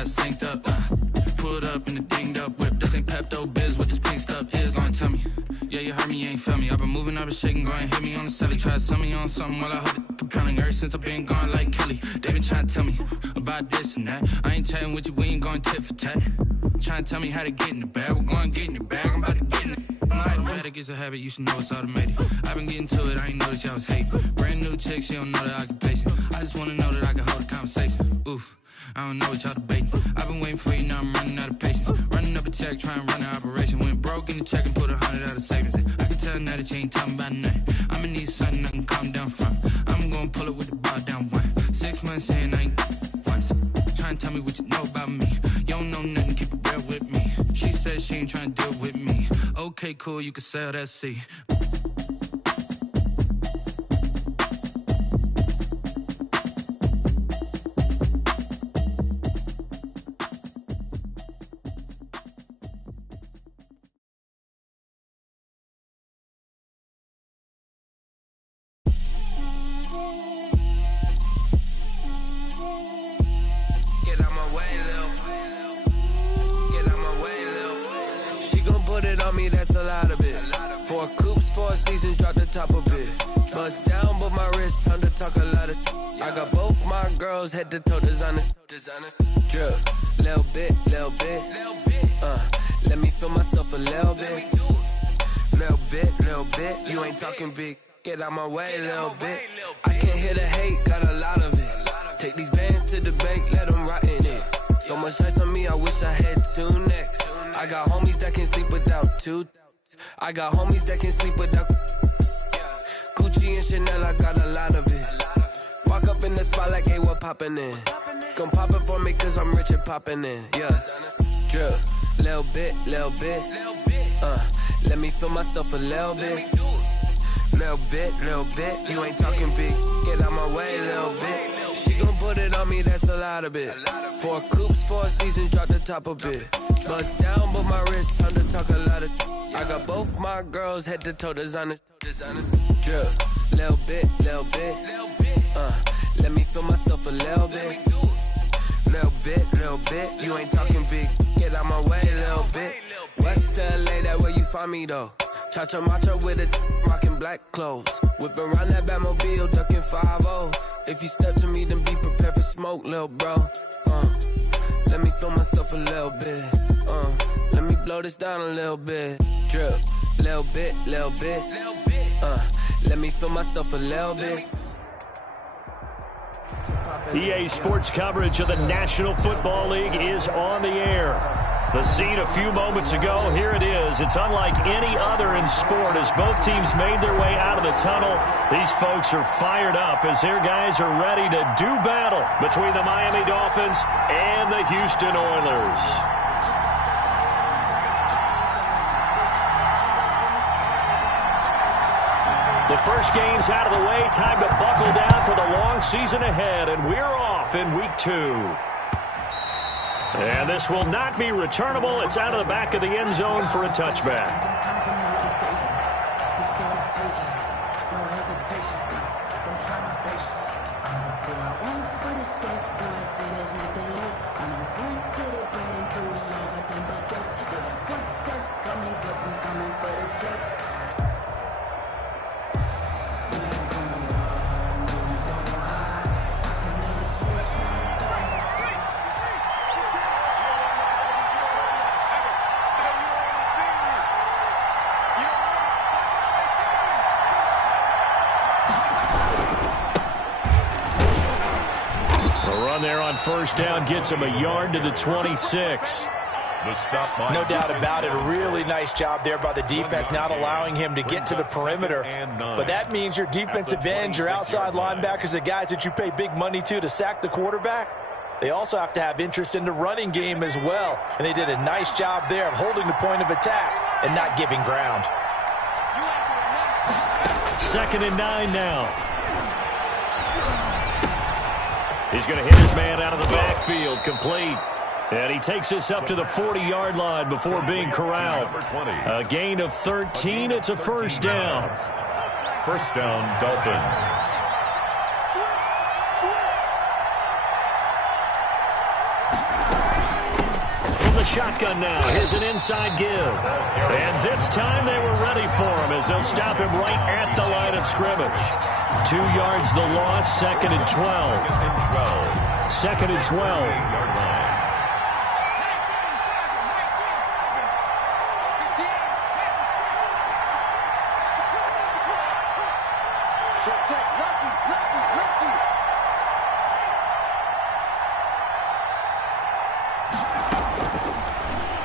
got synced up. Pulled up in the dinged up whip. This ain't Pepto Biz, what this pink stuff is. Don't tell me. Yeah, you heard me, you ain't felt me. I've been moving, I've been shaking, go and hit me on the celly. Try to sell me on something while I hold it compelling. Ever since I've been gone like Kelly, they been trying to tell me about this and that. I ain't chatting with you, we ain't going tit for tat. Trying to tell me how to get in the bag. We're going to get in the bag, I'm about to get in it. Automatic is a habit, you should know it's automated. I've been getting to it, I ain't noticed y'all was hating. Brand new chick, she don't know the occupation. I just wanna know that I can hold a conversation. Oof, I don't know what y'all debating. I've been waiting for you, now I'm running out of patience. Running up a check, trying to run an operation. Went broke in the check and put 100 out of savings in. I can tell now that you ain't talking about nothing. I'ma need something I can calm down from. I'm gonna pull it with the bar down one. 6 months in, I ain't once. Trying to tell me what you know about me. You don't know nothing, keep it real with me. She said she ain't trying to deal with me. Okay, cool, you can sell that seat. That's a lot of it. 4 coops, 4 seasons, drop the top of it. Bust down, but my wrist, time to talk a lot of. I got both my girls head to toe designer. Drip, little bit. Let me feel myself a little bit. Little bit. You ain't talking big. Get out my way, little bit. I can't hear the hate, got a lot of it. Take these bands to the bank, let them rot in it. So much ice on me, I wish I had 2 necks. I got homies that can sleep without 2. I got homies that can sleep without Gucci and Chanel, I got a lot of it. Walk up in the spot like, hey, what poppin' in? Come pop it for me, cause I'm rich and poppin' in. Yeah, drip, little bit. Let me feel myself a little bit. Little bit. You ain't talking big, get out my way, little bit. She gon' put it on me, that's a lot of it. 4 coops, 4 seasons, drop the top of it. Bust down, but my wrist, time to talk a lot of. I got both my girls head to toe designer. Drip, little bit. Let me feel myself a little bit. Little bit. You ain't talking big, get out my way, little bit. West LA, that where you find me though. Cha-cha matcha with it, rockin' black clothes. Whippin' around that Batmobile, duckin' 5-0. If you step to me, then be prepared for smoke, lil' bro. Let me feel myself a little bit. Let me blow this down a little bit. Drip, little bit. Let me feel myself a little bit. EA Sports coverage of the National Football League is on the air. The scene a few moments ago, here it is. It's unlike any other in sport as both teams made their way out of the tunnel. These folks are fired up as their guys are ready to do battle between the Miami Dolphins and the Houston Oilers. The first game's out of the way. Time to buckle down for the long season ahead, and we're off in week 2. And this will not be returnable. It's out of the back of the end zone for a touchback. There on first down gets him a yard to the 26. No doubt about it. A really nice job there by the defense, not allowing him to get to the perimeter. But that means your defensive ends, your outside linebackers, the guys that you pay big money to sack the quarterback, they also have to have interest in the running game as well. And they did a nice job there of holding the point of attack and not giving ground. 2nd and 9 now. He's going to hit his man out of the backfield, complete. And he takes us up to the 40-yard line before being corralled. A gain of 13. It's a first down. First down, Dolphins. the shotgun now. Here's an inside give. And this time they were ready for him as they'll stop him right at the line of scrimmage. 2 yards the loss, 2nd and 12. 2nd and 12.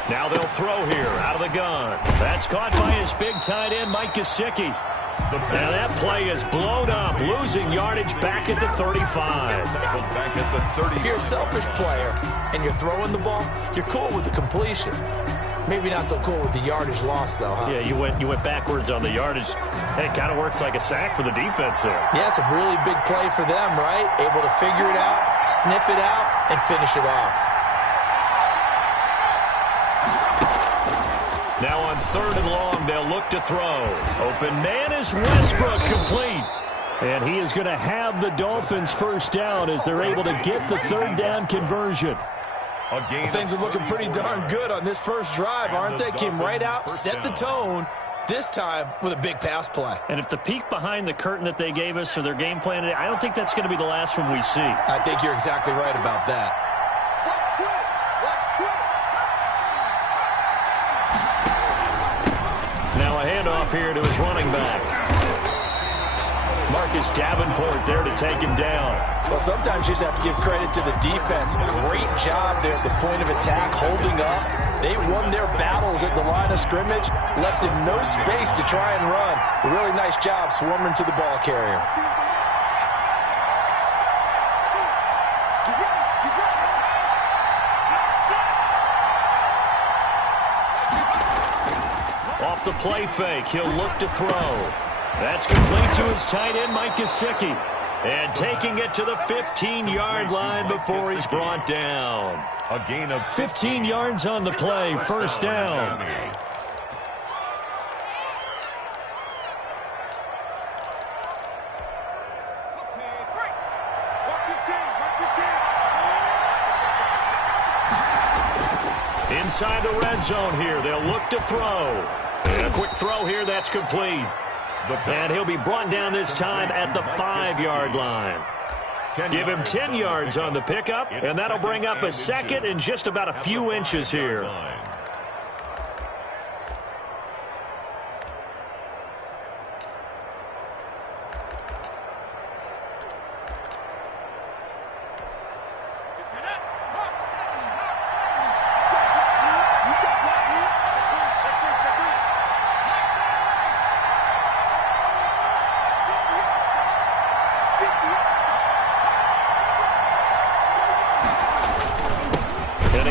Now they'll throw here out of the gun. That's caught by his big tight end, Mike Gesicki. Now that play is blown up, losing yardage back at the 35. If you're a selfish player and you're throwing the ball, you're cool with the completion. Maybe not so cool with the yardage loss, though, huh? Yeah, you went backwards on the yardage. Hey, it kind of works like a sack for the defense there. Yeah, it's a really big play for them, right? Able to figure it out, sniff it out, and finish it off. Now on 3rd and long, they'll look to throw. Open man is Westbrook, complete. And he is going to have the Dolphins first down as they're able to get the 3rd down conversion. Things are looking pretty darn good on this first drive, aren't they? Came right out, set the tone, this time with a big pass play. And if the peek behind the curtain that they gave us or their game plan today, I don't think that's going to be the last one we see. I think you're exactly right about that. Now a handoff here to his running back. Marcus Davenport there to take him down. Well, sometimes you just have to give credit to the defense. Great job there at the point of attack, holding up. They won their battles at the line of scrimmage, left him no space to try and run. A really nice job swarming to the ball carrier. Off the play fake, he'll look to throw. That's complete to his tight end, Mike Gesicki. And taking it to the 15-yard line before he's brought down. A gain of 15 yards on the play, first down. Inside the red zone here, they'll look to throw. And a quick throw here, that's complete. And he'll be brought down this time at the 5-yard line. Give him 10 yards on the pickup, and that'll bring up a 2nd and just about a few inches here.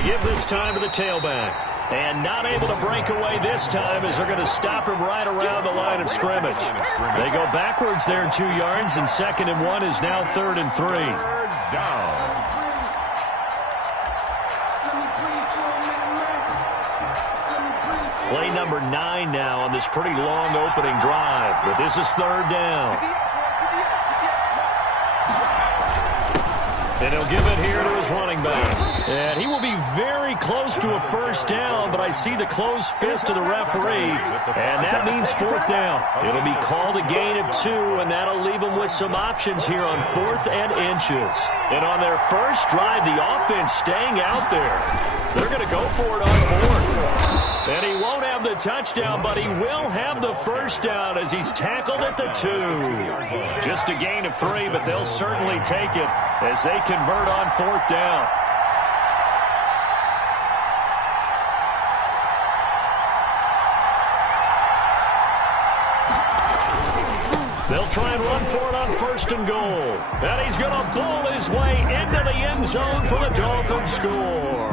Give this time to the tailback. And not able to break away this time as they're going to stop him right around the line of scrimmage. They go backwards there 2 yards, and 2nd and 1 is now 3rd and 3. Play number 9 now on this pretty long opening drive. But this is 3rd down. And he'll give it here to his running back. And he will be very close to a first down, but I see the closed fist of the referee, and that means 4th down. It'll be called a gain of 2, and that'll leave them with some options here on 4th and inches. And on their first drive, the offense staying out there. They're going to go for it on 4th. And he won't have the touchdown, but he will have the first down as he's tackled at the 2. Just a gain of 3, but they'll certainly take it as they convert on 4th down. They'll try and run for it on 1st and goal. And he's going to ball his way into the end zone for the Dolphins score.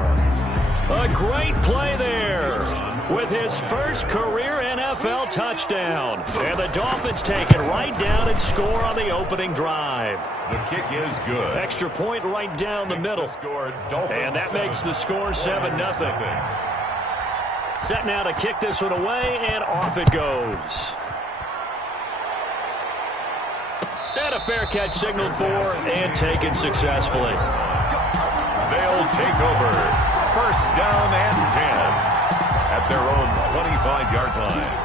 A great play there with his first career NFL touchdown. And the Dolphins take it right down and score on the opening drive. The kick is good. Extra point right down the middle. And that makes the score 7-0. Set now to kick this one away, and off it goes. And a fair catch signaled for and taken successfully. They'll take over. 1st First down and 10 at their own 25-yard line.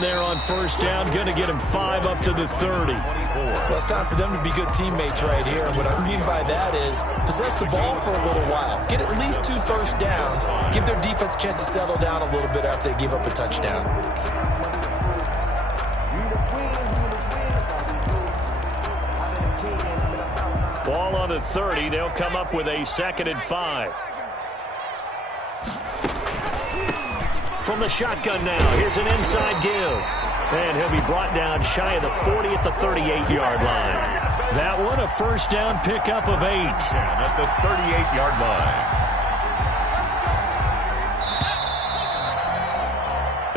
There on first down, going to get him 5 up to the 30. Well, it's time for them to be good teammates right here. And what I mean by that is possess the ball for a little while. Get at least 2 first downs. Give their defense a chance to settle down a little bit after they give up a touchdown. Ball on the 30. They'll come up with a 2nd and 5. From the shotgun now, here's an inside give. And he'll be brought down shy of the 40 at the 38-yard line. That one, a first down pickup of 8. At the 38-yard line.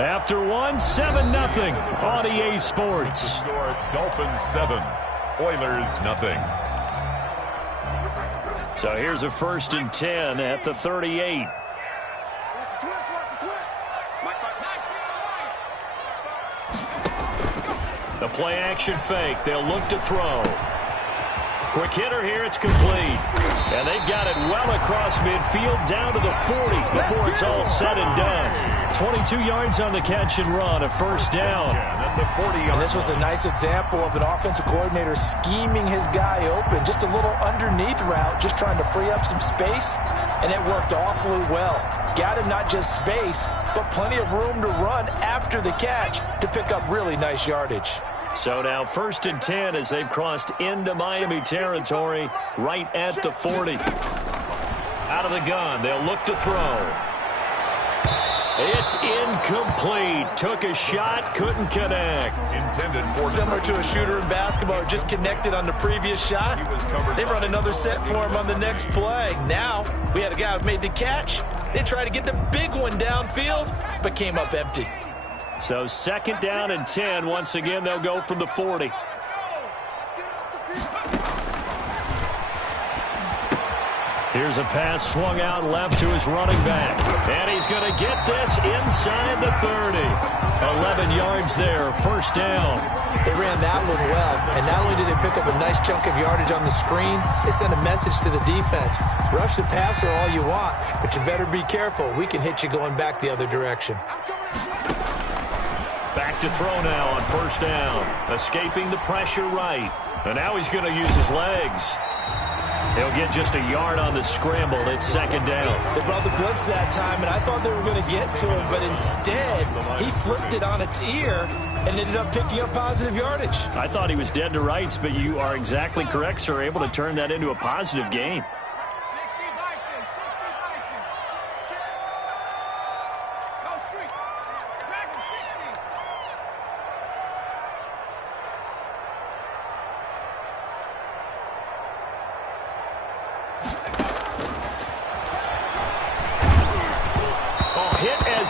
After one, 7-0 on EA Sports. Score Dolphins 7, Oilers 0. So here's a 1st and 10 at the 38. The play-action fake. They'll look to throw. Quick hitter here. It's complete. And they've got it well across midfield down to the 40 before it's all said and done. 22 yards on the catch and run, a first down. And this was a nice example of an offensive coordinator scheming his guy open. Just a little underneath route, just trying to free up some space, and it worked awfully well. Got him not just space, but plenty of room to run after the catch to pick up really nice yardage. So now 1st and 10 as they've crossed into Miami territory right at the 40. Out of the gun, they'll look to throw. It's incomplete. Took a shot, couldn't connect. Intended for similar to a shooter in basketball, just connected on the previous shot. They run another set for him on the next play. Now we had a guy who made the catch. They tried to get the big one downfield, but came up empty. So 2nd down and 10. Once again, they'll go from the 40. Here's a pass swung out left to his running back. And he's going to get this inside the 30. 11 yards there, first down. They ran that one well, and not only did they pick up a nice chunk of yardage on the screen, they sent a message to the defense. Rush the passer all you want, but you better be careful. We can hit you going back the other direction. Back to throw now on first down. Escaping the pressure right. And now he's going to use his legs. He'll get just a yard on the scramble. It's 2nd down. They brought the blitz that time, and I thought they were going to get to him, but instead he flipped it on its ear and ended up picking up positive yardage. I thought he was dead to rights, but you are exactly correct, sir. Able to turn that into a positive gain.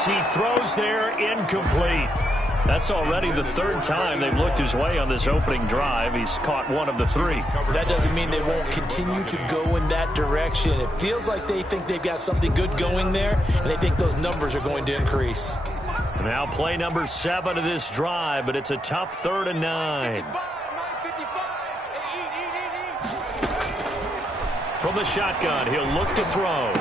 He throws there, incomplete. That's already the 3rd time they've looked his way on this opening drive. He's caught one of the 3. That doesn't mean they won't continue to go in that direction. It feels like they think they've got something good going there, and they think those numbers are going to increase. Now play number 7 of this drive, but it's a tough 3rd and 9. From the shotgun, he'll look to throw.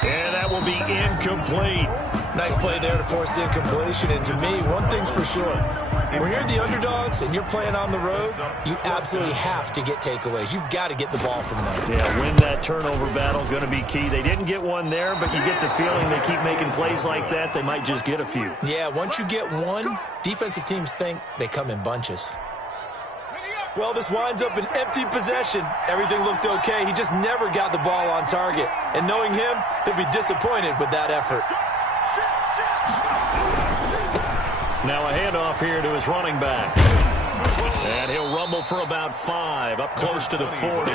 And that will be incomplete. Nice play there to force the incompletion. And to me, one thing's for sure. When you're the underdogs and you're playing on the road, you absolutely have to get takeaways. You've got to get the ball from them. Yeah, win that turnover battle, going to be key. They didn't get one there, but you get the feeling they keep making plays like that, they might just get a few. Yeah, once you get one, defensive teams think they come in bunches. Well, this winds up an empty possession. Everything looked okay. He just never got the ball on target. And knowing him, he'll be disappointed with that effort. Now a handoff here to his running back. And he'll rumble for about 5, up close to the 40.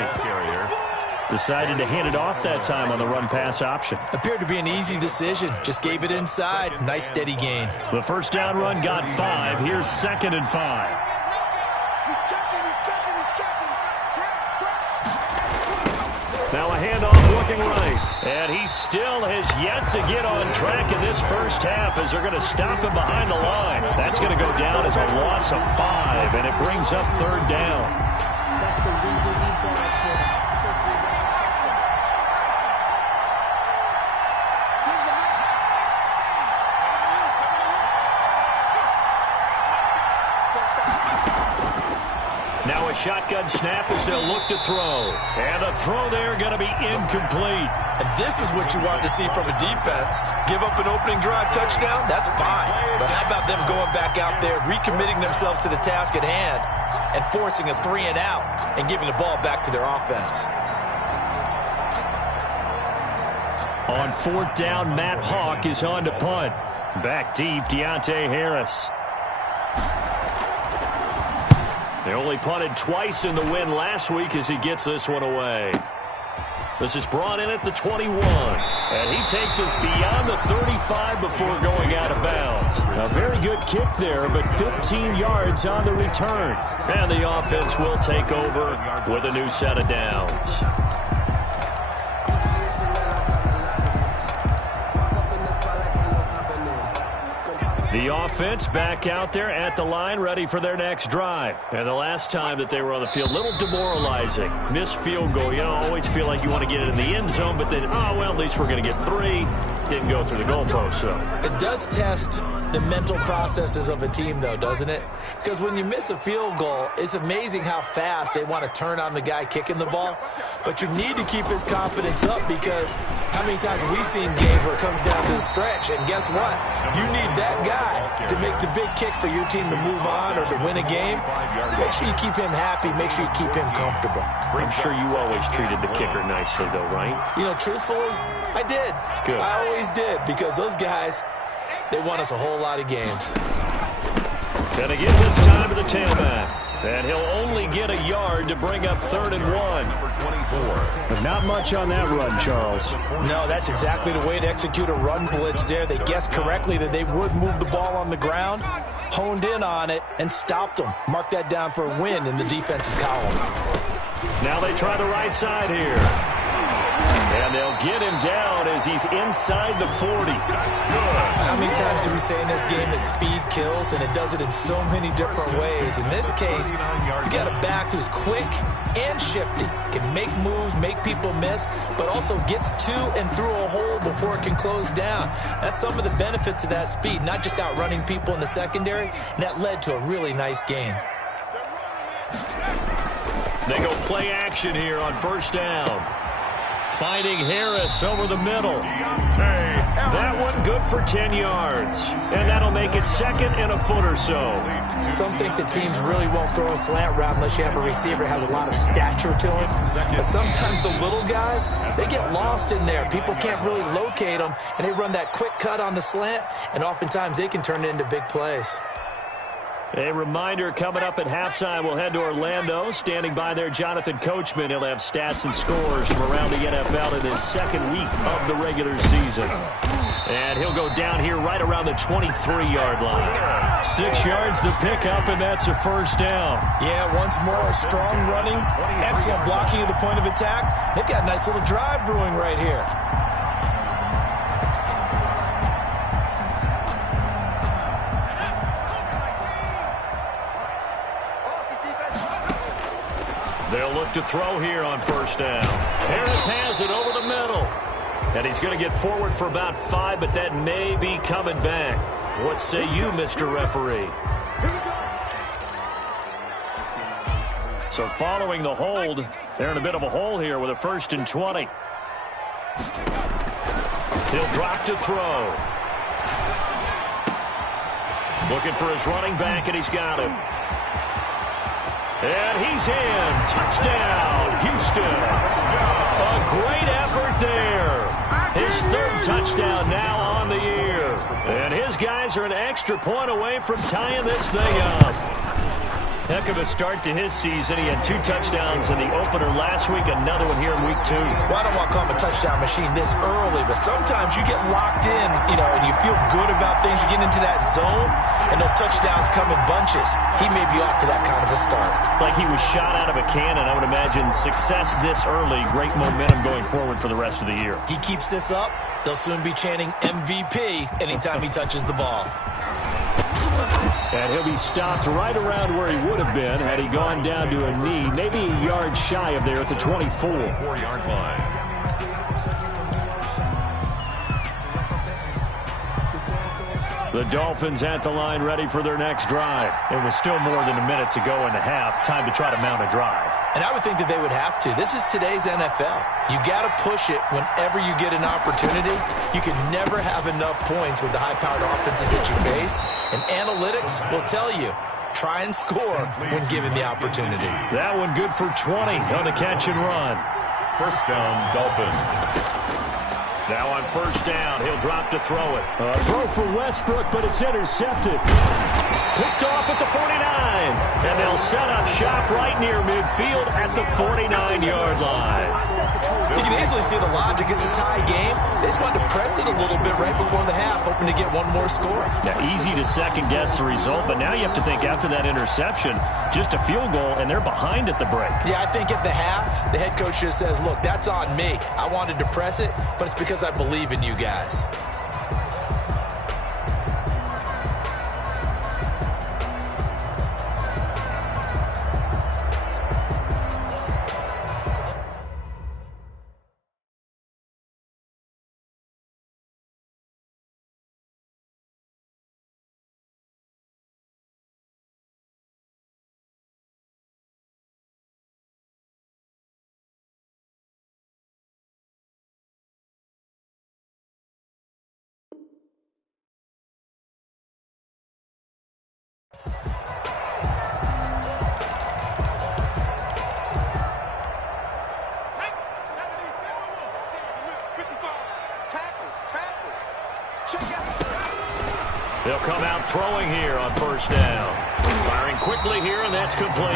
Decided to hand it off that time on the run-pass option. Appeared to be an easy decision. Just gave it inside. Nice, steady gain. The first down run got 5. Here's 2nd and 5. Now a handoff looking right. And he still has yet to get on track in this first half as they're going to stop him behind the line. That's going to go down as a loss of 5, and it brings up third down. That's the reason he brought for Now a shotgun snap as they'll look to throw. And the throw there going to be incomplete. And this is what you want to see from a defense. Give up an opening drive touchdown, that's fine. But how about them going back out there, recommitting themselves to the task at hand, and forcing a 3-and-out and giving the ball back to their offense. On 4th down, Matt Hawk is on to punt. Back deep, Deontay Harris. They only punted twice in the win last week as he gets this one away. This is brought in at the 21. And he takes us beyond the 35 before going out of bounds. A very good kick there, but 15 yards on the return. And the offense will take over with a new set of downs. The offense back out there at the line, ready for their next drive. And the last time that they were on the field, a little demoralizing. Missed field goal. You always feel like you want to get it in the end zone, but then, oh, well, at least we're going to get 3. Didn't go through the goalpost, so. It does test the mental processes of a team, though, doesn't it? Because when you miss a field goal, it's amazing how fast they want to turn on the guy kicking the ball. But you need to keep his confidence up, because how many times have we seen games where it comes down to the stretch, and guess what? You need that guy to make the big kick for your team to move on or to win a game. Make sure you keep him happy. Make sure you keep him comfortable. I'm sure you always treated the kicker nicely, though, right? You know, truthfully, I did. Good. I always did, because those guys, they won us a whole lot of games. Gonna give this time to the tailback. And he'll only get a yard to bring up 3rd and 1. But not much on that run, Charles. No, that's exactly the way to execute a run blitz there. They guessed correctly that they would move the ball on the ground, honed in on it, and stopped them. Mark that down for a win in the defense's column. Now they try the right side here. And they'll get him down as he's inside the 40. How many times do we say in this game that speed kills, and it does it in so many different ways? In this case, you got a back who's quick and shifty, can make moves, make people miss, but also gets to and through a hole before it can close down. That's some of the benefits of that speed, not just outrunning people in the secondary, and that led to a really nice game. They go play action here on 1st down. Finding Harris over the middle. That one good for 10 yards. And that'll make it 2nd and a foot or so. Some think that teams really won't throw a slant route unless you have a receiver that has a lot of stature to him. But sometimes the little guys, they get lost in there. People can't really locate them, and they run that quick cut on the slant, and oftentimes they can turn it into big plays. A reminder coming up at halftime, we'll head to Orlando. Standing by there, Jonathan Coachman. He'll have stats and scores from around the NFL in his 2nd week of the regular season. And he'll go down here right around the 23-yard line. 6 yards to pick up, and that's a 1st down. Yeah, once more, strong running, excellent blocking at the point of attack. They've got a nice little drive brewing right here. They'll look to throw here on 1st down. Harris has it over the middle. And he's going to get forward for about 5, but that may be coming back. What say you, Mr. Referee? So following the hold, they're in a bit of a hole here with a 1st and 20. He'll drop to throw. Looking for his running back, and he's got him. And he's in. Touchdown, Houston. A great effort there. His 3rd touchdown now on the year. And his guys are an extra point away from tying this thing up. Heck of a start to his season. He had 2 touchdowns in the opener last week, another one here in week 2. Well, I don't want to call him a touchdown machine this early, but sometimes you get locked in, and you feel good about things. You get into that zone, and those touchdowns come in bunches. He may be off to that kind of a start. It's like he was shot out of a cannon. I would imagine success this early, great momentum going forward for the rest of the year. He keeps this up, they'll soon be chanting MVP anytime he touches the ball. And he'll be stopped right around where he would have been had he gone down to a knee, maybe a yard shy of there at the 24. 4-yard line. The Dolphins at the line ready for their next drive. It was still more than a minute to go in the half. Time to try to mount a drive. And I would think that they would have to. This is today's NFL. You got to push it whenever you get an opportunity. You can never have enough points with the high-powered offenses that you face. And analytics will tell you, try and score when given the opportunity. That one good for 20 on the catch and run. First down, Dolphins. Now on first down, he'll drop to throw it. A throw for Westbrook, but it's intercepted. Picked off at the 49. And they'll set up shop right near midfield at the 49-yard line. You can easily see the logic. It's a tie game. They just wanted to press it a little bit right before the half, hoping to get one more score. Now, easy to second-guess the result, but now you have to think after that interception, just a field goal, and they're behind at the break. Yeah, I think at the half, the head coach just says, look, that's on me. I wanted to press it, but it's because I believe in you guys. They'll come out throwing here on first down. Firing quickly here, and that's complete.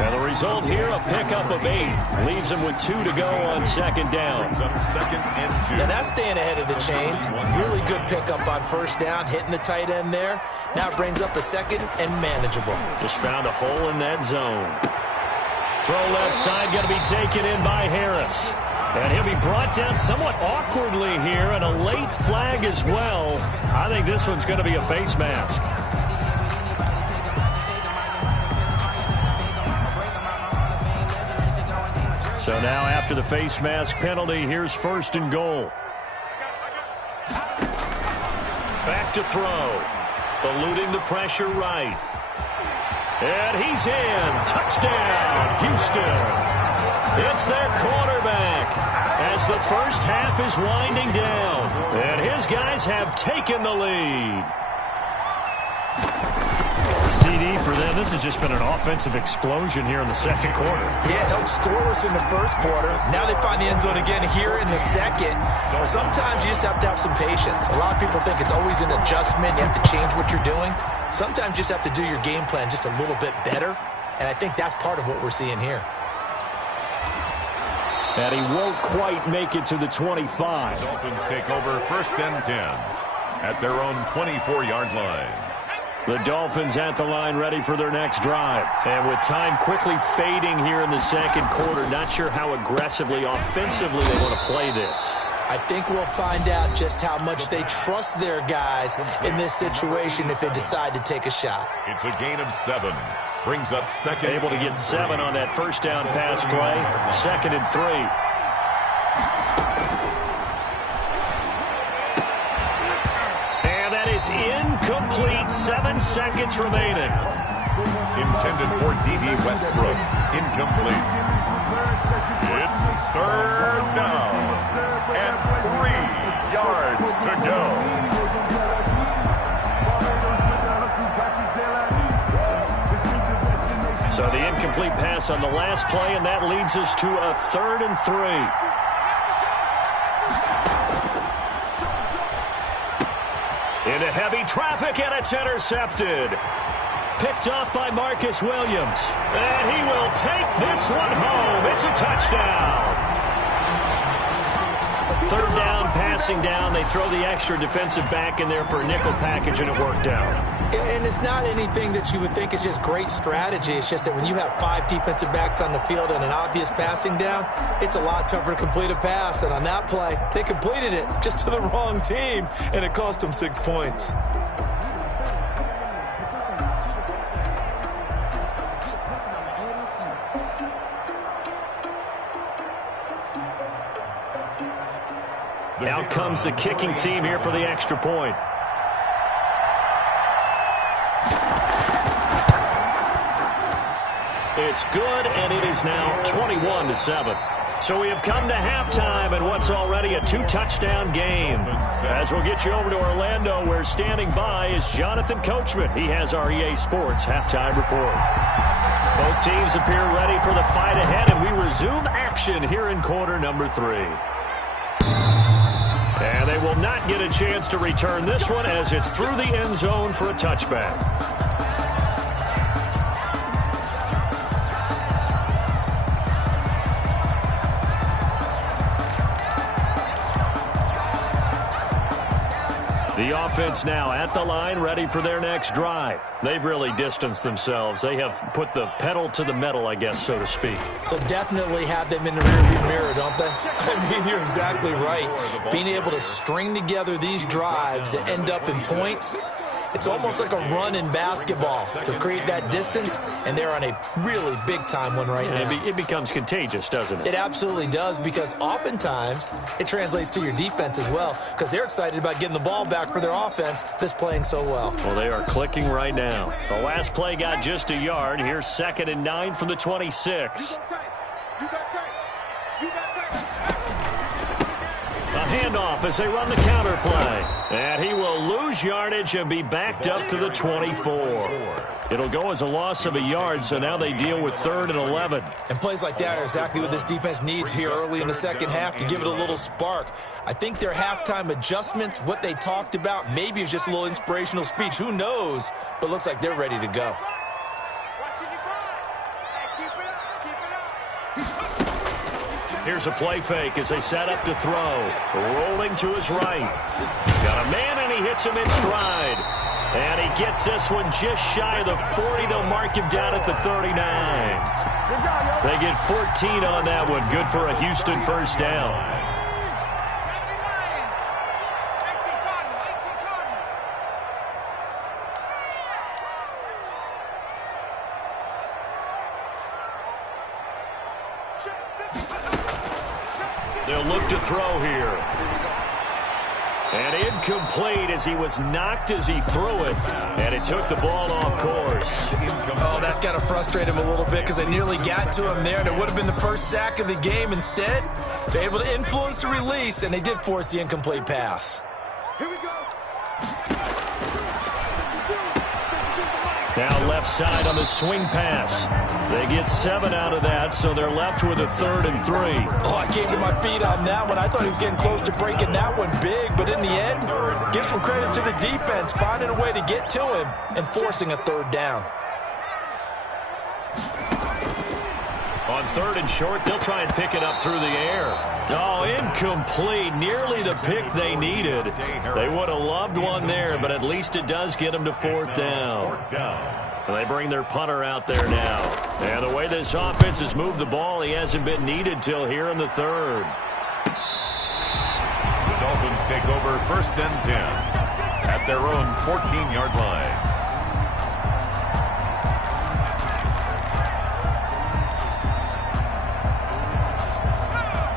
And the result here, a pickup of 8. Leaves them with 2 to go on second down. Second and 2. Now that's staying ahead of the chains. Really good pickup on first down, hitting the tight end there. Now it brings up a second and manageable. Just found a hole in that zone. Throw left side, going to be taken in by Harris. And he'll be brought down somewhat awkwardly here, and a late flag as well. I think this one's going to be a face mask. So now after the face mask penalty, here's first and goal. Back to throw. Eluding the pressure right. And he's in. Touchdown, Houston. It's their quarterback as the first half is winding down. And his guys have taken the lead. CD for them. This has just been an offensive explosion here in the second quarter. Yeah, held scoreless in the first quarter. Now they find the end zone again here in the second. Sometimes you just have to have some patience. A lot of people think it's always an adjustment. You have to change what you're doing. Sometimes you just have to do your game plan just a little bit better. And I think that's part of what we're seeing here. And he won't quite make it to the 25. Dolphins take over first and 10 at their own 24-yard line. The Dolphins at the line ready for their next drive. And with time quickly fading here in the second quarter, not sure how aggressively, offensively they want to play this. I think we'll find out just how much they trust their guys in this situation if they decide to take a shot. It's a gain of 7. Brings up second. Able to get 7 on that first down pass play. Second and 3. And that is incomplete. 7 seconds remaining. Intended for D.D. Westbrook. Incomplete. It's third down. And 3 yards to go. So the incomplete pass on the last play, and that leads us to a 3rd and 3. Into heavy traffic, and it's intercepted. Picked off by Marcus Williams. And he will take this one home. It's a touchdown. Third down, passing down. They throw the extra defensive back in there for a nickel package, and it worked out. And it's not anything that you would think is just great strategy. It's just that when you have 5 defensive backs on the field and an obvious passing down, it's a lot tougher to complete a pass. And on that play, they completed it just to the wrong team, and it cost them 6 points. Out comes the kicking team here for the extra point. It's good, and it is now 21-7. So we have come to halftime in what's already a 2-touchdown game. As we'll get you over to Orlando, where standing by is Jonathan Coachman. He has our EA Sports halftime report. Both teams appear ready for the fight ahead, and we resume action here in quarter number 3. And they will not get a chance to return this one as it's through the end zone for a touchback. The offense now at the line, ready for their next drive. They've really distanced themselves. They have put the pedal to the metal, I guess, so to speak. So definitely have them in the rearview mirror, don't they? I mean, you're exactly right. Being able to string together these drives that end up in points, it's almost like a run in basketball to create that distance, and they're on a really big-time one right now. It becomes contagious, doesn't it? It absolutely does, because oftentimes it translates to your defense as well, because they're excited about getting the ball back for their offense that's playing so well. Well, they are clicking right now. The last play got just a yard. Here's 2nd and 9 from the 26. A handoff as they run the counter play. And he will lose yardage and be backed up to the 24. It'll go as a loss of a yard, so now they deal with 3rd and 11. And plays like that are exactly what this defense needs here early in the second half to give it a little spark. I think their halftime adjustments, what they talked about, maybe it was just a little inspirational speech. Who knows? But looks like they're ready to go. Here's a play fake as they set up to throw. Rolling to his right. Got a man, and he hits him in stride. And he gets this one just shy of the 40. They'll mark him down at the 39. They get 14 on that one. Good for a Houston first down. They'll look to throw here. And incomplete as he was knocked as he threw it. And it took the ball off course. Oh, that's got to frustrate him a little bit because they nearly got to him there. And it would have been the first sack of the game. Instead, they're able to influence the release, and they did force the incomplete pass. Here we go. Now left side on the swing pass. They get 7 out of that, so they're left with a 3rd and 3. Oh, I came to my feet on that one. I thought he was getting close to breaking that one big, but in the end, give some credit to the defense, finding a way to get to him and forcing a 3rd down. On 3rd and short, they'll try and pick it up through the air. Oh, incomplete. Nearly the pick they needed. They would have loved one there, but at least it does get them to 4th down. And they bring their punter out there now. And the way this offense has moved the ball, he hasn't been needed till here in the 3rd. The Dolphins take over 1st and 10 at their own 14-yard line.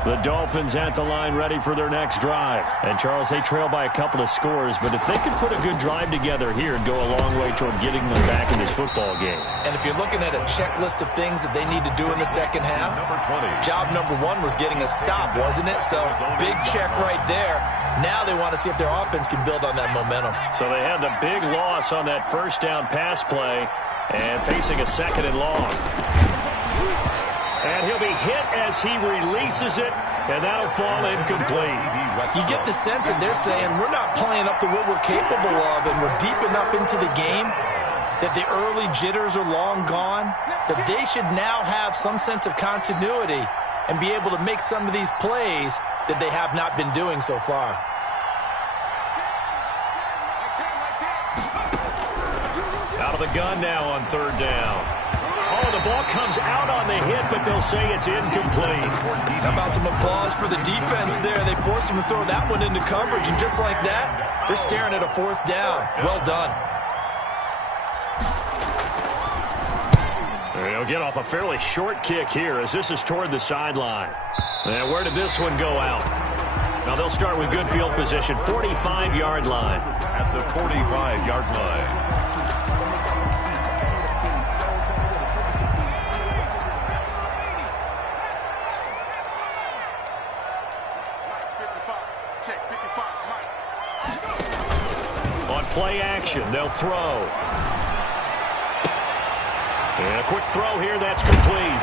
The Dolphins at the line ready for their next drive. And, Charles, they trail by a couple of scores, but if they could put a good drive together here, it'd go a long way toward getting them back in this football game. And if you're looking at a checklist of things that they need to do in the second half, job number 1 was getting a stop, wasn't it? So, big check right there. Now they want to see if their offense can build on that momentum. So they had the big loss on that first down pass play and facing a 2nd and long. And he'll be hit as he releases it, and that'll fall incomplete. You get the sense that they're saying, we're not playing up to what we're capable of, and we're deep enough into the game that the early jitters are long gone, that they should now have some sense of continuity and be able to make some of these plays that they have not been doing so far. Out of the gun now on third down. Oh, the ball comes out on the hit, but they'll say it's incomplete. How about some applause for the defense there? They forced him to throw that one into coverage, and just like that, they're staring at a fourth down. Well done. They'll get off a fairly short kick here as this is toward the sideline. And where did this one go out? Now they'll start with good field position, 45-yard line. At the 45-yard line. On play action, they'll throw. And a quick throw here, that's complete.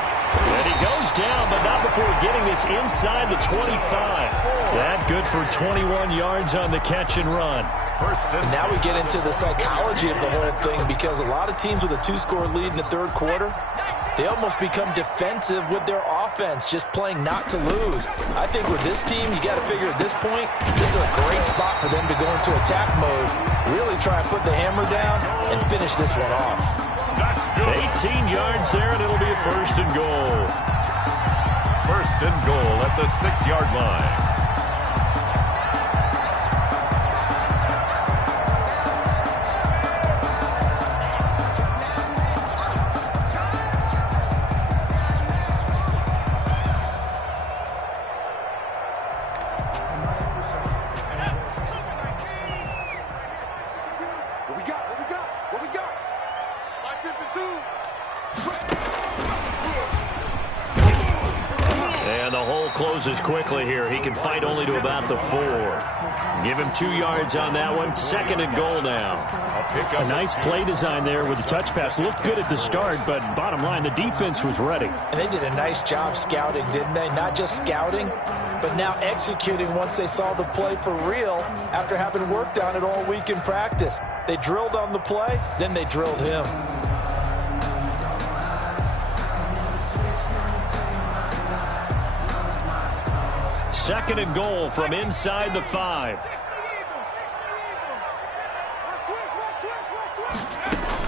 And he goes down, but not before getting this inside the 25. That good for 21 yards on the catch and run. And now we get into the psychology of the whole thing, because a lot of teams with a 2-score lead in the third quarter, they almost become defensive with their offense, just playing not to lose. I think with this team, you got to figure at this point, this is a great spot for them to go into attack mode, really try and put the hammer down and finish this one off. 18 yards there, and it'll be a first and goal. First and goal at the 6-yard line. And the hole closes quickly here. He can fight only to about the 4. Give him 2 yards on that one. Second and goal now. A nice play design there with the touch pass. Looked good at the start, but bottom line, the defense was ready. And they did a nice job scouting, didn't they? Not just scouting, but now executing once they saw the play for real after having worked on it all week in practice. They drilled on the play, then they drilled him. Second and goal from inside the 5.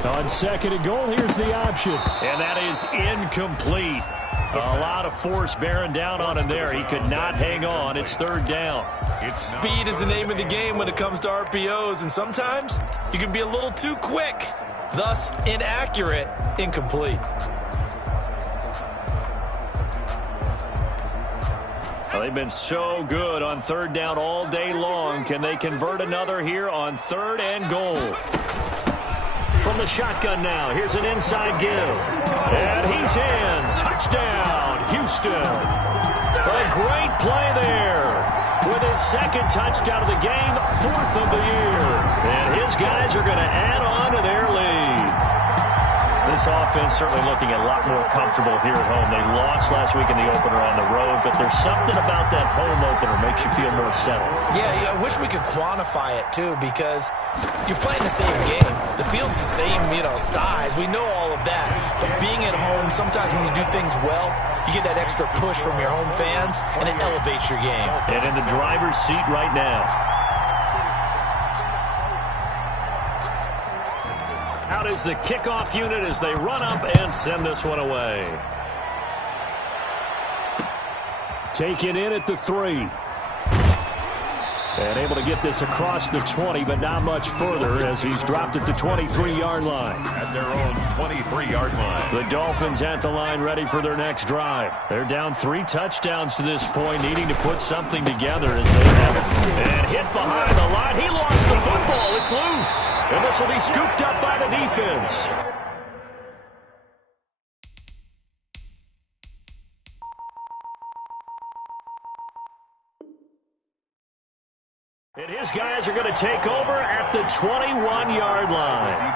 On second and goal, here's the option. And that is incomplete. A lot of force bearing down on him there. He could not hang on. It's third down. Speed is the name of the game when it comes to RPOs, and sometimes you can be a little too quick, thus inaccurate, incomplete. Well, they've been so good on third down all day long. Can they convert another here on third and goal? From the shotgun now, here's an inside give. And he's in. Touchdown, Houston. A great play there. With his second touchdown of the game, 4th of the year. And his guys are going to add on to their lead. This offense certainly looking a lot more comfortable here at home. They lost last week in the opener on the road, but there's something about that home opener makes you feel more settled. Yeah, I wish we could quantify it, too, because you're playing the same game. The field's the same, size. We know all of that. But being at home, sometimes when you do things well, you get that extra push from your home fans, and it elevates your game. And in the driver's seat right now. Out is the kickoff unit as they run up and send this one away. Taken in at the 3. And able to get this across the 20, but not much further as he's dropped at the 23-yard line. At their own 23-yard line. The Dolphins at the line ready for their next drive. They're down 3 touchdowns to this point, needing to put something together as they have it. And hit behind the line. He lost the football. It's loose. And this will be scooped up by the defense. And his guys are going to take over at the 21-yard line.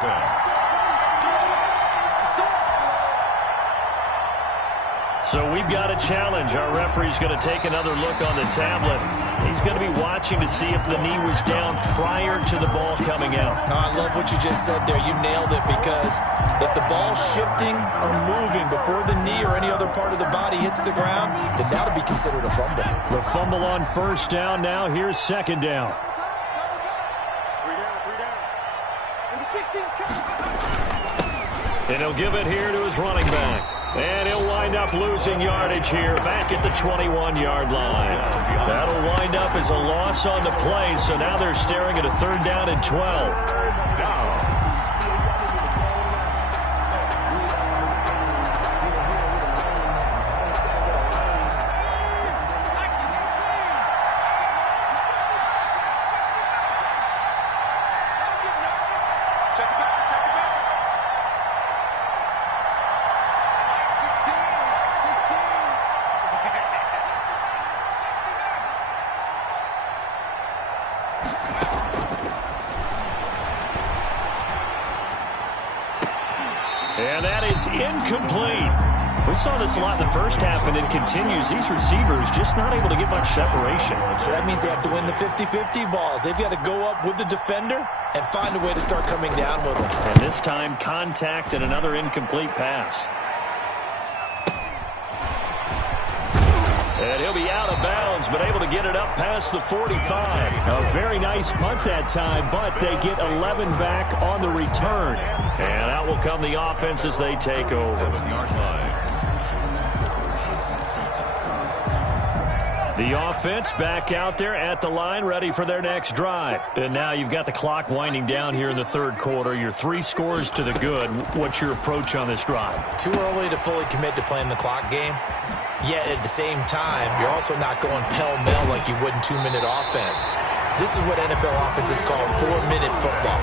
So we've got a challenge. Our referee's going to take another look on the tablet. He's going to be watching to see if the knee was down prior to the ball coming out. I love what you just said there. You nailed it, because if the ball's shifting or moving before the knee or any other part of the body hits the ground, then that'll be considered a fumble. The fumble on first down. Now here's second down. And he'll give it here to his running back. And he'll wind up losing yardage here back at the 21-yard line. That'll wind up as a loss on the play, so now they're staring at a 3rd down and 12. And that is incomplete. We saw this a lot in the first half, and it continues. These receivers just not able to get much separation. So that means they have to win the 50-50 balls. They've got to go up with the defender and find a way to start coming down with them. And this time, contact and another incomplete pass. And he'll be out of bounds, but able to get it up past the 45. A very nice punt that time, but they get 11 back on the return. And out will come the offense as they take over. 7-yard line. The offense back out there at the line, ready for their next drive. And now you've got the clock winding down here in the 3rd quarter. Your 3 scores to the good. What's your approach on this drive? Too early to fully commit to playing the clock game. Yet at the same time, you're also not going pell-mell like you would in 2-minute offense. This is what NFL offenses call 4-minute football.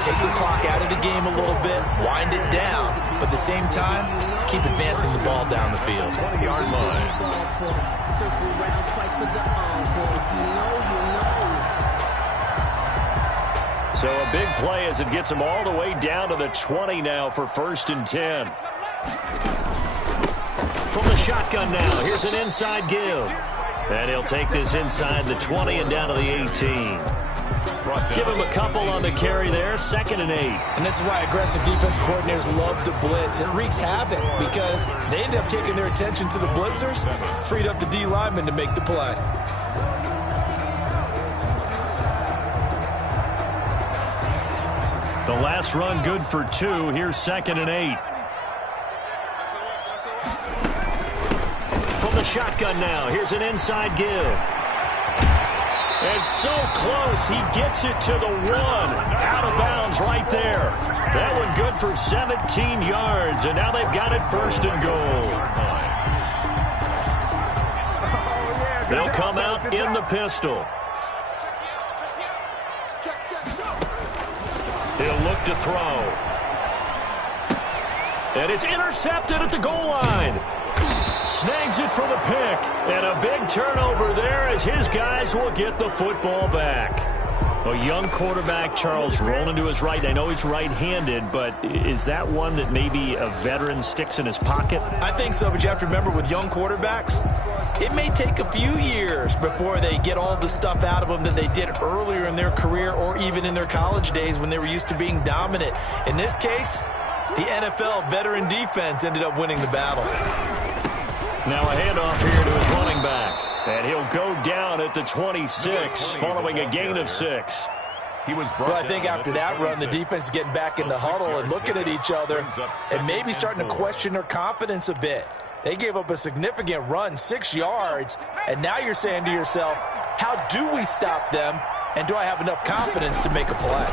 Take the clock out of the game a little bit, wind it down, but at the same time, keep advancing the ball down the field. 20-yard line. So a big play as it gets them all the way down to the 20 now for 1st and 10. From the shotgun now, here's an inside give. And he'll take this inside the 20 and down to the 18. Give him a couple on the carry there, 2nd and 8. And this is why aggressive defense coordinators love to blitz. It wreaks havoc because they end up taking their attention to the blitzers, freed up the D lineman to make the play. The last run good for 2. Here's 2nd and 8. From the shotgun now, here's an inside give. And so close, he gets it to the 1. Out of bounds right there. That one good for 17 yards, and now they've got it 1st and goal. They'll come out in the pistol. He'll look to throw. And it's intercepted at the goal line. Snags it for the pick. And a big turnover there as his guys will get the football back. A young quarterback, Charles, rolling to his right. I know he's right-handed, but is that one that maybe a veteran sticks in his pocket? I think so, but you have to remember with young quarterbacks, it may take a few years before they get all the stuff out of them that they did earlier in their career or even in their college days when they were used to being dominant. In this case, the NFL veteran defense ended up winning the battle. Now a handoff here to his running back. And he'll go down at the 26 following a gain of 6. Well, I think after that run, the defense is getting back in the huddle and looking at each other and maybe starting to question their confidence a bit. They gave up a significant run, 6 yards, and now you're saying to yourself, how do we stop them, and do I have enough confidence to make a play?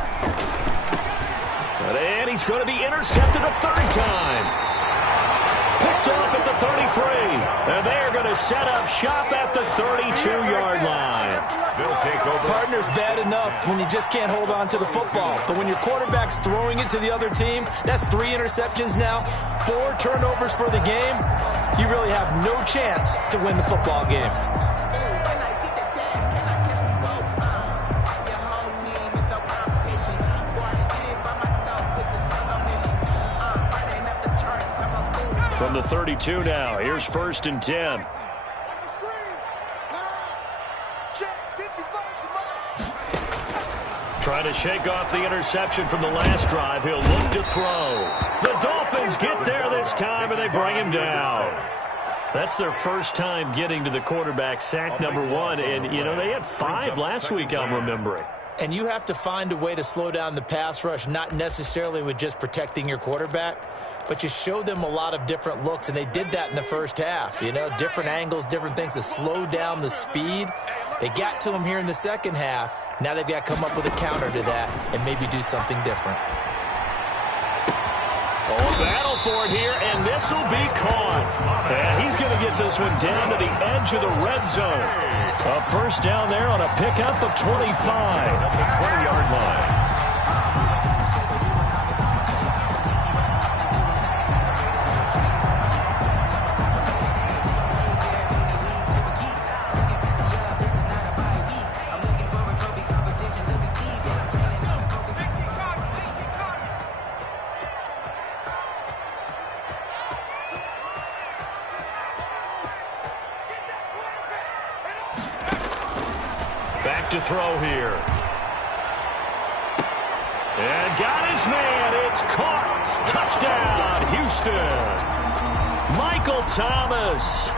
And he's going to be intercepted a 3rd time. Picked off at the 33. And they're going to set up shop at the 32-yard line. They'll take over. Partner's bad enough when you just can't hold on to the football. But when your quarterback's throwing it to the other team, that's 3 interceptions now, 4 turnovers for the game. You really have no chance to win the football game. From the 32 now, here's 1st and 10. Trying to shake off the interception from the last drive. He'll look to throw. The Dolphins get there this time, and they bring him down. That's their first time getting to the quarterback, sack number 1. And, you know, they had 5 last week, I'm remembering. And you have to find a way to slow down the pass rush, not necessarily with just protecting your quarterback, but you show them a lot of different looks, and they did that in the first half. You know, different angles, different things to slow down the speed. They got to him here in the second half. Now they've got to come up with a counter to that and maybe do something different. Oh, battle for it here, and this will be caught. And he's going to get this one down to the edge of the red zone. A first down there on a pickup of 25. At the 20-yard line. To throw here. And got his man. It's caught. Touchdown, Houston. Michael Thomas,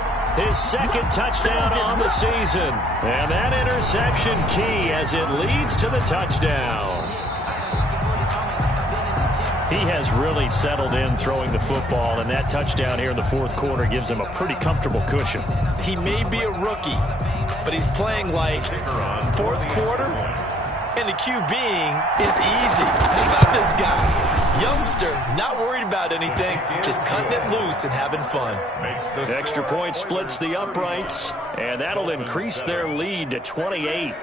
his 2nd touchdown on the season. And that interception key as it leads to the touchdown. He has really settled in throwing the football, and that touchdown here in the 4th quarter gives him a pretty comfortable cushion. He may be a rookie, but he's playing like 4th quarter, and the QBing is easy. How about this guy? Youngster, not worried about anything, just cutting it loose and having fun. Extra point splits the uprights, and that'll increase their lead to 28.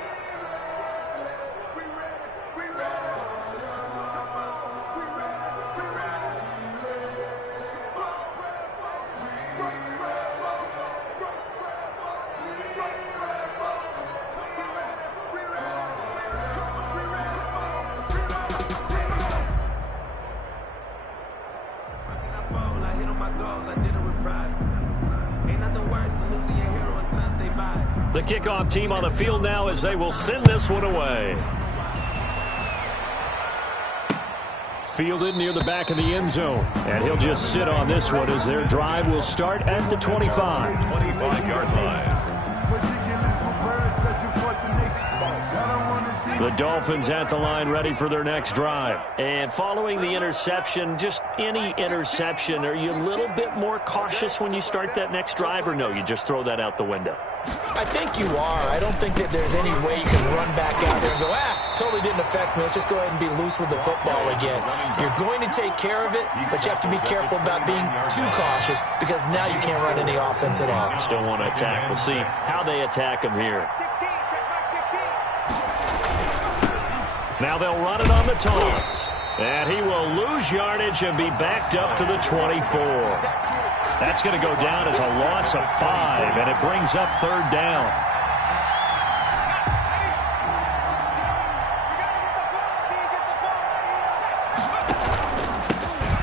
The kickoff team on the field now as they will send this one away. Fielded near the back of the end zone. And he'll just sit on this one as their drive will start at the 25. 25-yard line. The Dolphins at the line ready for their next drive. And following the interception, just any interception, are you a little bit more cautious when you start that next drive, or no, you just throw that out the window? I think you are. I don't think that there's any way you can run back out there and go, totally didn't affect me. Let's just go ahead and be loose with the football again. You're going to take care of it, but you have to be careful about being too cautious because now you can't run any offense at all. Still want to attack. We'll see how they attack him here. Now they'll run it on the toss. And he will lose yardage and be backed up to the 24. That's going to go down as a loss of 5, and it brings up 3rd down.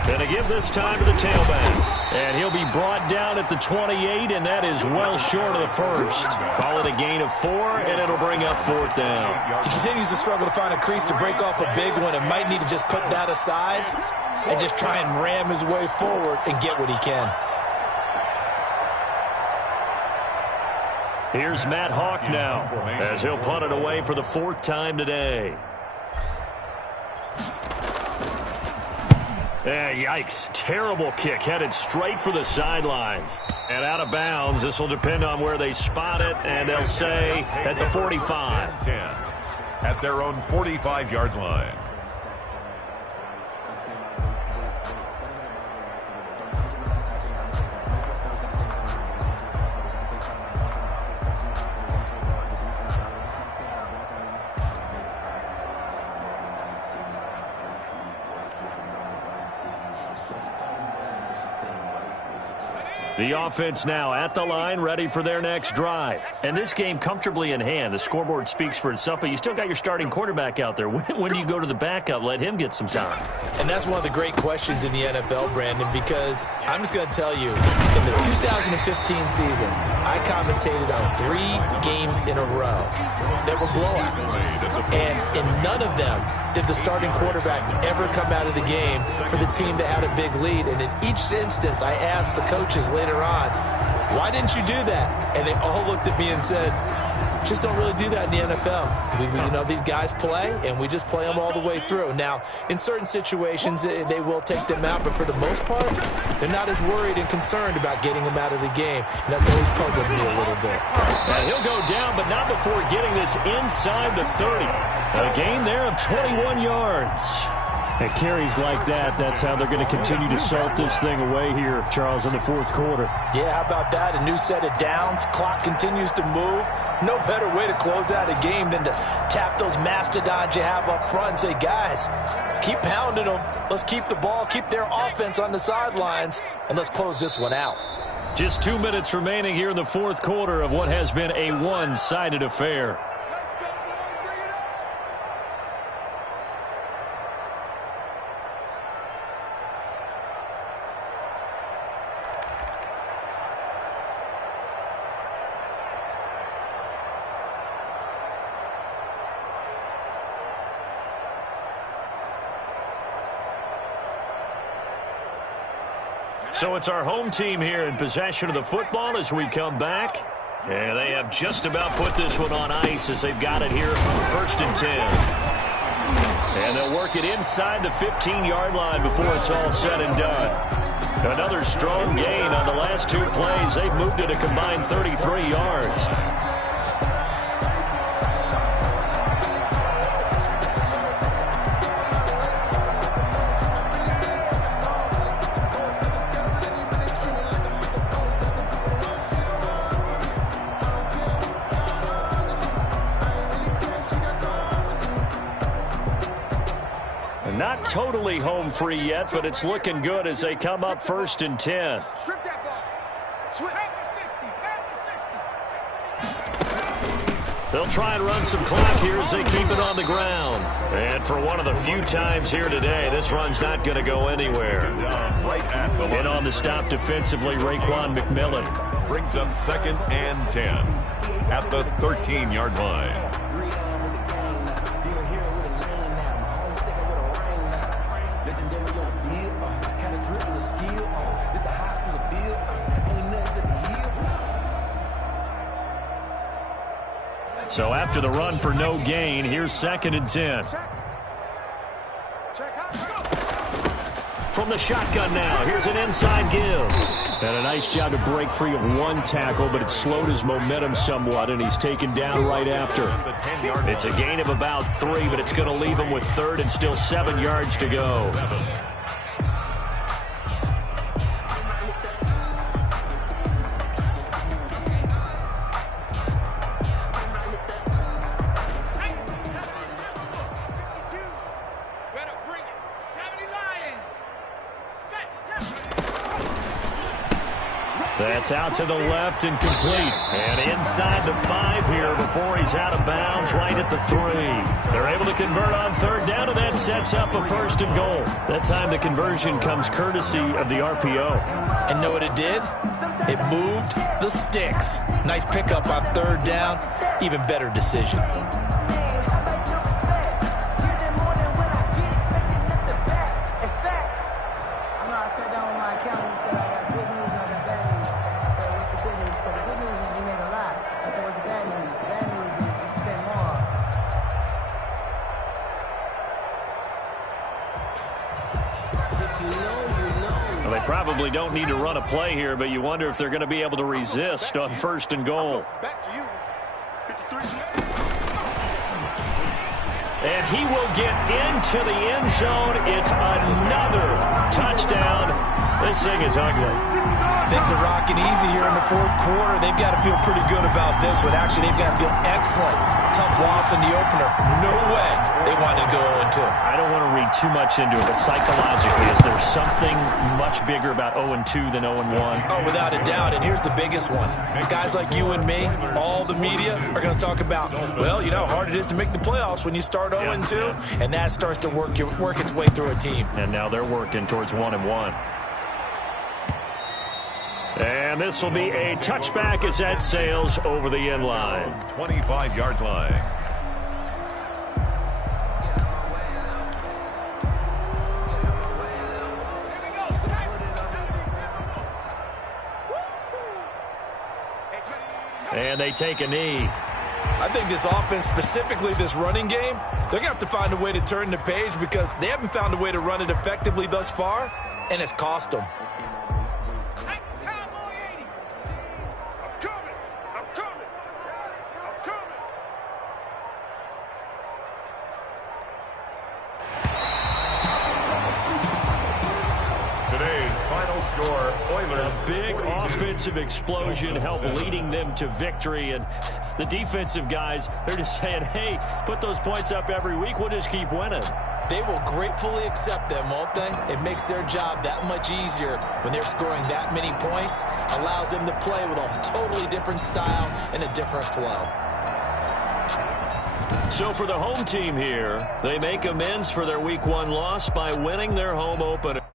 Going to give this time to the tailback. And he'll be brought down at the 28, and that is well short of the first. Call it a gain of 4, and it'll bring up 4th down. He continues to struggle to find a crease to break off a big one and might need to just put that aside and just try and ram his way forward and get what he can. Here's Matt Hawk now as he'll punt it away for the 4th time today. Yikes. Terrible kick headed straight for the sidelines. And out of bounds. This will depend on where they spot it, and they'll say at the 45. 10 at their own 45-yard line. The offense now at the line, ready for their next drive. And this game comfortably in hand. The scoreboard speaks for itself, but you still got your starting quarterback out there. When do you go to the backup? Let him get some time. And that's one of the great questions in the NFL, Brandon, because I'm just going to tell you, in the 2015 season, I commentated on 3 games in a row that were blowouts. And in none of them did the starting quarterback ever come out of the game for the team that had a big lead. And in each instance, I asked the coaches later on, why didn't you do that? And they all looked at me and said, just don't really do that in the NFL. These guys play, and we just play them all the way through. Now, in certain situations, they will take them out, but for the most part, they're not as worried and concerned about getting them out of the game, and that's always puzzled me a little bit. And he'll go down, but not before getting this inside the 30. A gain there of 21 yards. And carries like that, that's how they're going to continue to salt this thing away here, Charles, in the fourth quarter. Yeah, how about that? A new set of downs. Clock continues to move. No better way to close out a game than to tap those mastodons you have up front and say, guys, keep pounding them. Let's keep the ball, keep their offense on the sidelines, and let's close this one out. Just 2 minutes remaining here in the fourth quarter of what has been a one-sided affair. So it's our home team here in possession of the football as we come back. And they have just about put this one on ice as they've got it here, 1st and 10. And they'll work it inside the 15-yard line before it's all said and done. Another strong gain on the last 2 plays. They've moved it a combined 33 yards. Not totally home free yet, but it's looking good as they come up 1st and 10. They'll try and run some clock here as they keep it on the ground. And for one of the few times here today, this run's not going to go anywhere. And on the stop defensively, Raekwon McMillan. Brings up 2nd and 10 at the 13-yard line. So after the run for no gain, here's 2nd and 10. From the shotgun now, here's an inside give. And a nice job to break free of one tackle, but it slowed his momentum somewhat, and he's taken down right after. It's a gain of about 3, but it's going to leave him with 3rd and still 7 yards to go. That's out to the left and complete. And inside the 5 here before he's out of bounds, right at the 3. They're able to convert on 3rd down, and that sets up a 1st and goal. That time the conversion comes courtesy of the RPO. And know what it did? It moved the sticks. Nice pickup on 3rd down. Even better decision. Well, they probably don't need to run a play here, but you wonder if they're going to be able to resist on 1st and goal. And he will get into the end zone. It's another touchdown This thing is ugly. Things are rocking easy here in the fourth quarter. They've got to feel pretty good about this one. Actually, they've got to feel excellent. Tough loss in the opener. No way they wanted to go 0-2. I don't want to read too much into it, but psychologically, is there something much bigger about 0-2 than 0-1? Oh, without a doubt, and here's the biggest one. Guys like you and me, all the media, are going to talk about, well, you know how hard it is to make the playoffs when you start 0-2, and that starts to work its way through a team. And now they're working towards 1-1. And this will be a touchback as that sails over the end line. 25-yard line. And they take a knee. I think this offense, specifically this running game, they're going to have to find a way to turn the page because they haven't found a way to run it effectively thus far, and it's cost them. Big offensive explosion helped leading them to victory, and the defensive guys, they're just saying, hey, put those points up every week, we'll just keep winning. They will gratefully accept them, won't they? It makes their job that much easier when they're scoring that many points, allows them to play with a totally different style and a different flow. So for the home team here, they make amends for their Week 1 loss by winning their home opener.